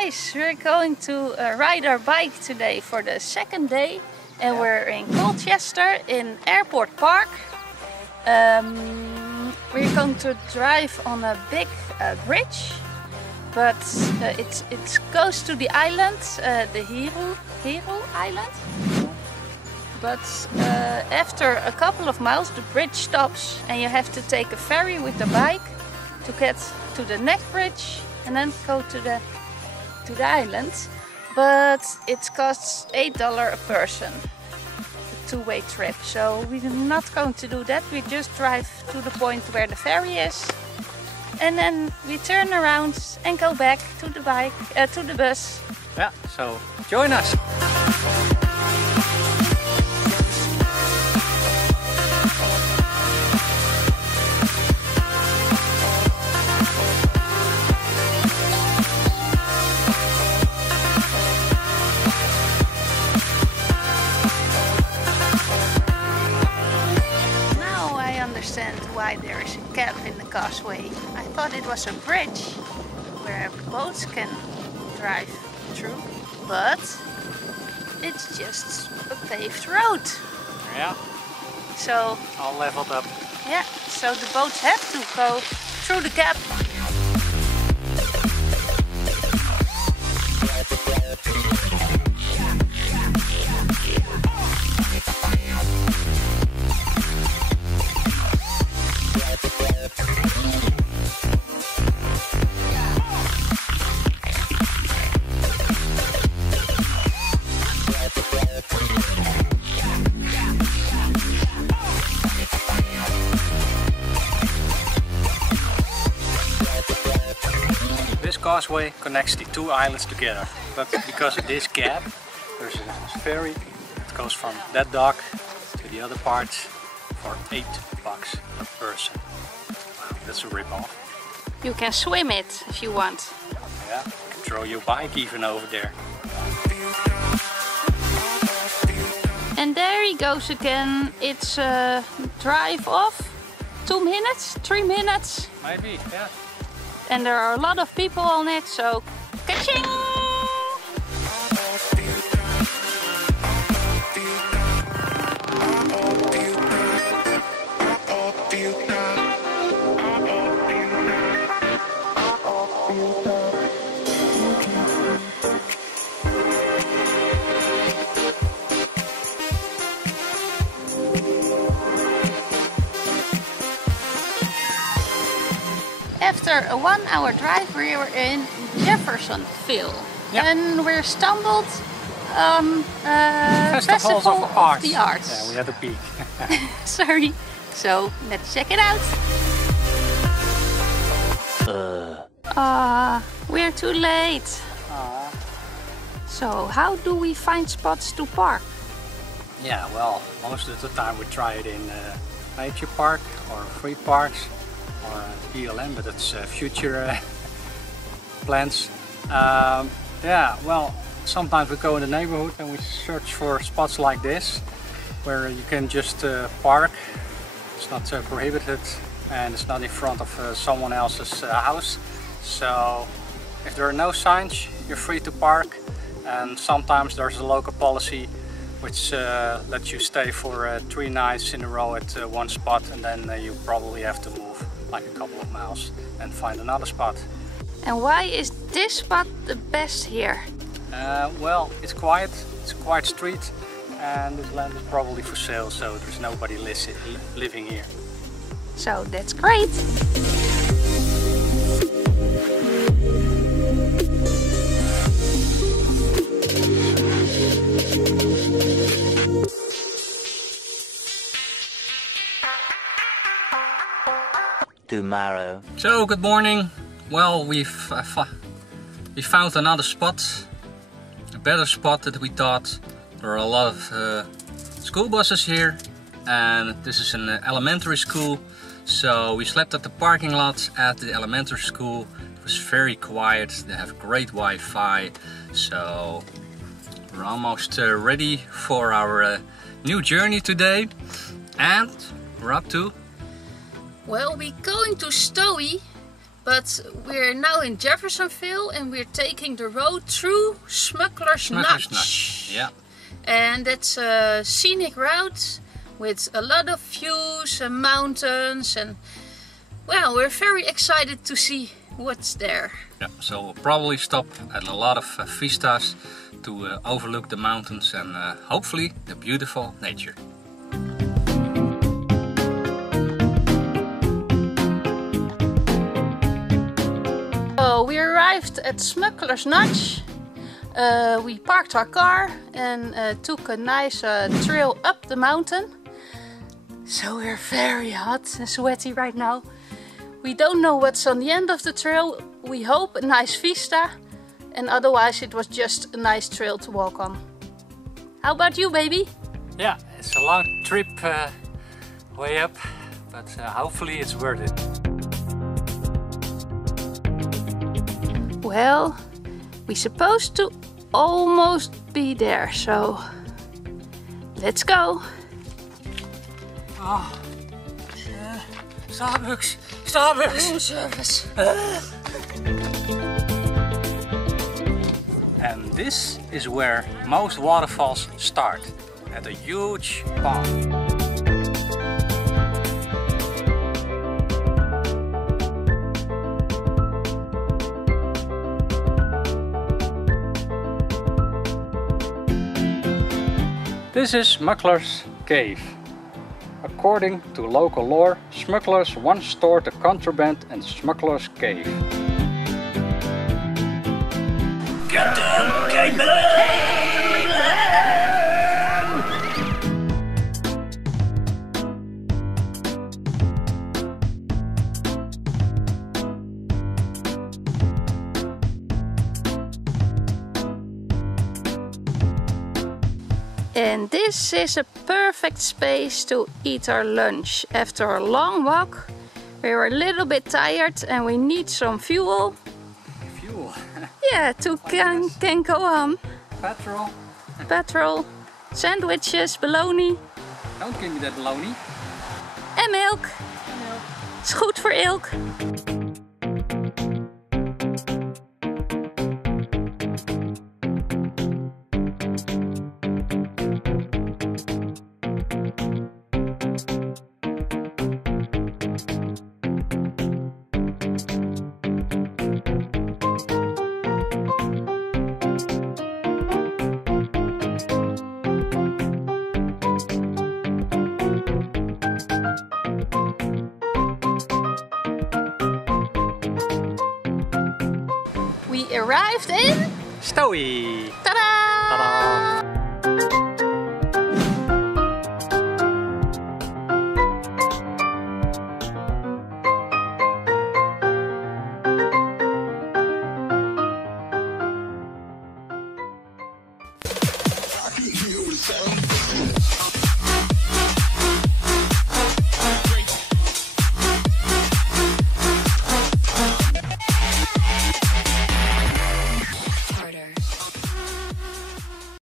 guys, we're going to ride our bike today for the second day, and we're in Colchester in Airport Park. We're going to drive on a big bridge, but it goes to the island, the Hero Island. But after a couple of miles the bridge stops and you have to take a ferry with the bike to get to the next bridge and then go to the island. But it costs $8 a person, a two-way trip. So we're not going to do that. We just drive to the point where the ferry is, and then we turn around and go back to the bike, to the bus. Yeah, so join us. Why there is a gap in the causeway. I thought it was a bridge where boats can drive through, but it's just a paved road. Yeah. So all leveled up. Yeah, so the boats have to go through the gap. This causeway connects the two islands together, but because of this gap, there's a ferry that goes from that dock to the other part for $8 per person. Wow, that's a rip-off. You can swim it if you want. Yeah, you can throw your bike even over there. And there he goes again. It's a drive off. 2 minutes, 3 minutes. Maybe, yeah. And there are a lot of people on it, so ka-ching! After a 1 hour drive, we were in Jeffersonville, and we're stumbled on Festival of the Arts. Yeah, we had a peek. Sorry. So let's check it out. We're too late. So how do we find spots to park? Yeah, well, most of the time we try it in nature park or free parks. Or BLM, but it's future plans. Yeah, well, sometimes we go in the neighborhood and we search for spots like this, where you can just park. It's not prohibited and it's not in front of someone else's house. So if there are no signs, you're free to park. And sometimes there's a local policy which lets you stay for 3 nights in a row at one spot, and then you probably have to move like a couple of miles and find another spot. And why is this spot the best here? Well, it's quiet, it's a quiet street, and this land is probably for sale, so there's nobody living here. So that's great! Tomorrow. So, good morning. Well, we found another spot, a better spot that we thought. There are a lot of school buses here, and this is an elementary school. So we slept at the parking lot at the elementary school. It was very quiet. They have great Wi-Fi. So we're almost ready for our new journey today, and we're up to... Well, we're going to Stowe, But we're now in Jeffersonville and we're taking the road through Smugglers Notch. Yeah. And it's a scenic route with a lot of views and mountains, and well, we're very excited to see what's there. Yeah, so we'll probably stop at a lot of vistas to overlook the mountains and hopefully the beautiful nature. So we arrived at Smugglers Notch. We parked our car and took a nice trail up the mountain. So we're very hot and sweaty right now. We don't know what's on the end of the trail. We hope a nice vista, and otherwise it was just a nice trail to walk on. How about you, baby? Yeah, it's a long trip way up, but hopefully it's worth it. Well, we're supposed to almost be there, so let's go. Oh, Starbucks! Starbucks! Room service. And this is where most waterfalls start, at a huge pond. This is Smugglers Cave. According to local lore, smugglers once stored the contraband in Smugglers Cave. Captain Caveman! And this is a perfect space to eat our lunch. After a long walk, we were a little bit tired and we need some fuel. Fuel? Yeah, to can go on. Petrol? Petrol, sandwiches, bologna. Don't give me that bologna. En milk. Is goed voor Ilk. We arrived in Stowe!